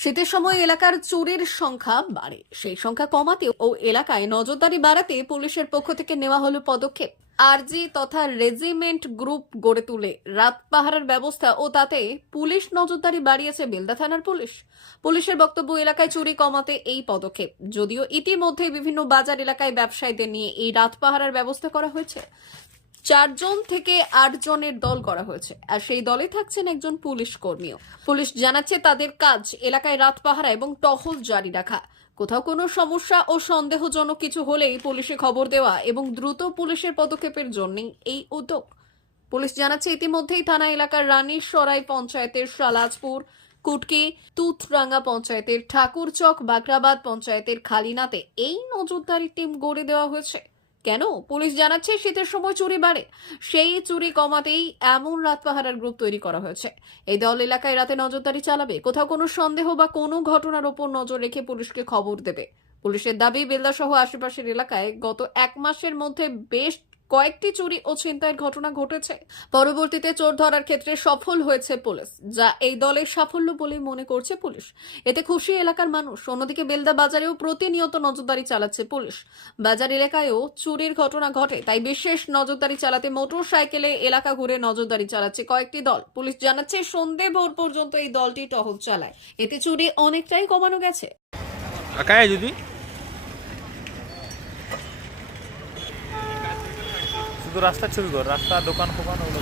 শীতের সময় এলাকার চোরের সংখ্যা বাড়ে। সেই সংখ্যা কমাতে ও এলাকায় নজরদারি বাড়াতে পুলিশের পক্ষ থেকে নেওয়া হলো পদক্ষেপ। আরজি তথা রেজিমেন্ট গ্রুপ গড়ে তুলে। রাত পাহারার ব্যবস্থা ও তাতে পুলিশ নজরদারি বাড়িয়েছে বেলদা থানার পুলিশ। পুলিশের বক্তব্য, এলাকায় চুরি কমাতে এই পদক্ষেপ। যদিও ইতিমধ্যে বিভিন্ন বাজার এলাকায় ব্যবসায়ীদের নিয়ে এই রাত পাহারার ব্যবস্থা করা হয়েছে। চারজন থেকে আট জনের দল করা হয়েছে, আর সেই দলে থাকছেন একজন পুলিশ কর্মীও। পুলিশ জানাচ্ছে তাদের কাজ এলাকায় রাত পাহারা এবং টহল জারি রাখা। কোথাও কোনো সমস্যা ও সন্দেহজনক কিছু হলেই পুলিশে খবর দেওয়া এবং দ্রুত পুলিশের পদক্ষেপের জন্যই এই উদ্যোগ। পুলিশ জানাচ্ছে ইতিমধ্যেই থানা এলাকার রানীর সরাই পঞ্চায়েতের সালাজপুর কুটকি, তুতরাঙ্গা পঞ্চায়েতের ঠাকুরচক, বাগরাবাদ পঞ্চায়েতের খালিনাতে এই নজরদারি টিম গড়ে দেওয়া হয়েছে। কেন? পুলিশ জানাচ্ছে শীতের সময় চুরি বাড়ে। সেই চুরি কমাতেই এমন রাত পাহারার গ্রুপ তৈরি করা হয়েছে। এই দল এলাকায় রাতে নজরদারি চালাবে। কোথাও কোনো সন্দেহ বা কোনো ঘটনার ওপর নজর রেখে পুলিশকে খবর দেবে। পুলিশের দাবি বেলদা সহ আশেপাশের এলাকায় গত এক মাসের মধ্যে বেশ কয়েকটি চুরি ও ছিনতাইয়ের ঘটনা ঘটেছে। পরবর্তীতে চোর ধরার ক্ষেত্রে সফল হয়েছে পুলিশ, যা এই দলের সাফল্য বলে মনে করছে পুলিশ। এতে খুশি এলাকার মানুষ, অন্যদিকে বেলদা বাজারেও প্রতিনিয়ত নজরদারি চালাচ্ছে পুলিশ। বাজার এলাকায়ও চুরির ঘটনা ঘটে, তাই বিশেষ নজরদারি চালাতে মোটর সাইকেলে এলাকা ঘুরে নজরদারি চালাচ্ছে কয়েকটি দল। পুলিশ জানাচ্ছে, সন্ধে ভোর পর্যন্ত এই দলটি টহল চালায়। এতে চুরি অনেকটাই কমানো গেছে। काय শুধু রাস্তা ছবি কর, রাস্তা, দোকান, ফোকান, ওগুলো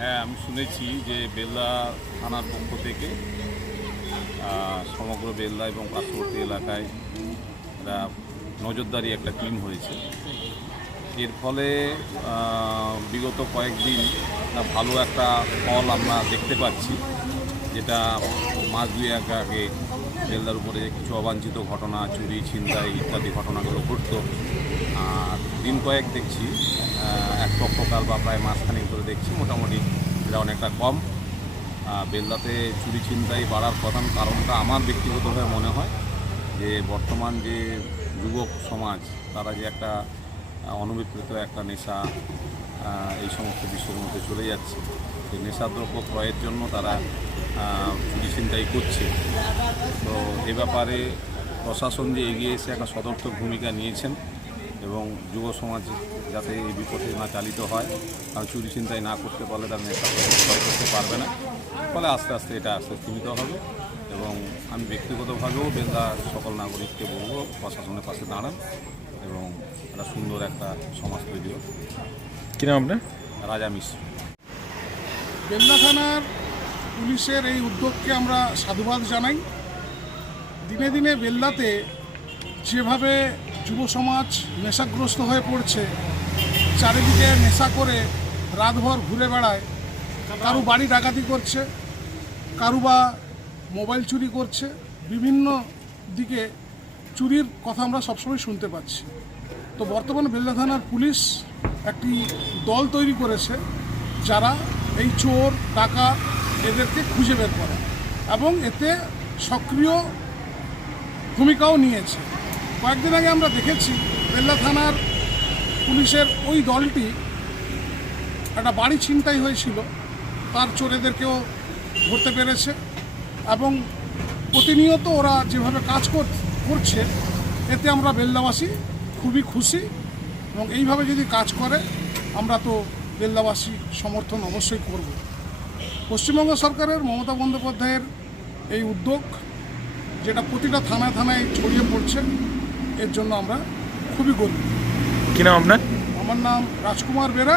হ্যাঁ আমি শুনেছি যে বেল্লা থানার পক্ষ থেকে সমগ্র বেল্লা এবং পার্শ্ববর্তী এলাকায় নজরদারি একটা টিম হয়েছে। এর ফলে বিগত কয়েকদিন ভালো একটা ফল আমরা দেখতে পাচ্ছি, যেটা মাস দুই এক আগে বেলদার উপরে কিছু অবাঞ্ছিত ঘটনা, চুরি, ছিনতাই ইত্যাদি ঘটনাগুলো ঘটতো। আর দিন কয়েক দেখছি এক পক্ষকাল বা প্রায় মাসখানেক ধরে দেখছি, মোটামুটি এটা অনেকটা কম। বেলদাতে চুরি, ছিনতাই বাড়ার প্রধান কারণটা আমার ব্যক্তিগতভাবে মনে হয় যে বর্তমান যে যুবক সমাজ, তারা যে একটা অনভিপ্রেত একটা নেশা এই সমস্ত বিষয়ের মধ্যে চলে যাচ্ছে। যে নেশাদ্রব্য ক্রয়ের জন্য তারা চুরি ছিনতাই করছে। তো এ ব্যাপারে প্রশাসন যে এগিয়ে এসে একটা সদর্থক ভূমিকা নিয়েছেন এবং যুব সমাজ যাতে এই বিপদে না চালিত হয়, আর চুরি চিন্তাই না করতে পারলে তার নেশা ক্রয় করতে পারবে না। ফলে আস্তে আস্তে এটা আস্তে সীমিত হবে এবং আমি ব্যক্তিগতভাবেও বেন্দা সকল নাগরিককে বলব, প্রশাসনের পাশে দাঁড়ান। এবং একটা সুন্দর একটা সমাজ তৈরি হোক কি নাম আপনার? রাজা মিশ্র। বেলদা থানার পুলিশের এই উদ্যোগকে আমরা সাধুবাদ জানাই। দিনে দিনে বেলদাতে যেভাবে যুব সমাজ নেশাগ্রস্ত হয়ে পড়ছে চারিদিকে নেশা করে রাতভর ঘুরে বেড়ায় কারু বাড়ি ডাকাতি করছে কারু বা মোবাইল চুরি করছে বিভিন্ন দিকে চুরির কথা আমরা সবসময় শুনতে পাচ্ছি। তো বর্তমানে বেলদা থানার পুলিশ একটি দল তৈরি করেছে যারা এই চোর টাকা এদেরকে খুঁজে বের করে এবং এতে সক্রিয় ভূমিকাও নিয়েছে। কয়েকদিন আগে আমরা দেখেছি বেল্লা থানার পুলিশের ওই দলটি একটা বাড়ি ছিনতাই হয়েছিল, তার চোরেদেরকেও ধরতে পেরেছে এবং প্রতিনিয়ত ওরা যেভাবে কাজ কর- করছে এতে আমরা বেলদাবাসী খুবই খুশি এবং এইভাবে যদি কাজ করে আমরা তো বেলদাবাসী সমর্থন অবশ্যই করব। পশ্চিমবঙ্গ সরকারের মমতা বন্দ্যোপাধ্যায়ের এই উদ্যোগ যেটা প্রতিটা থানায় থানায় ছড়িয়ে পড়ছে এর জন্য আমরা খুবই গর্বিত। কি নাম আপনার? আমার নাম Rajkumar Bera.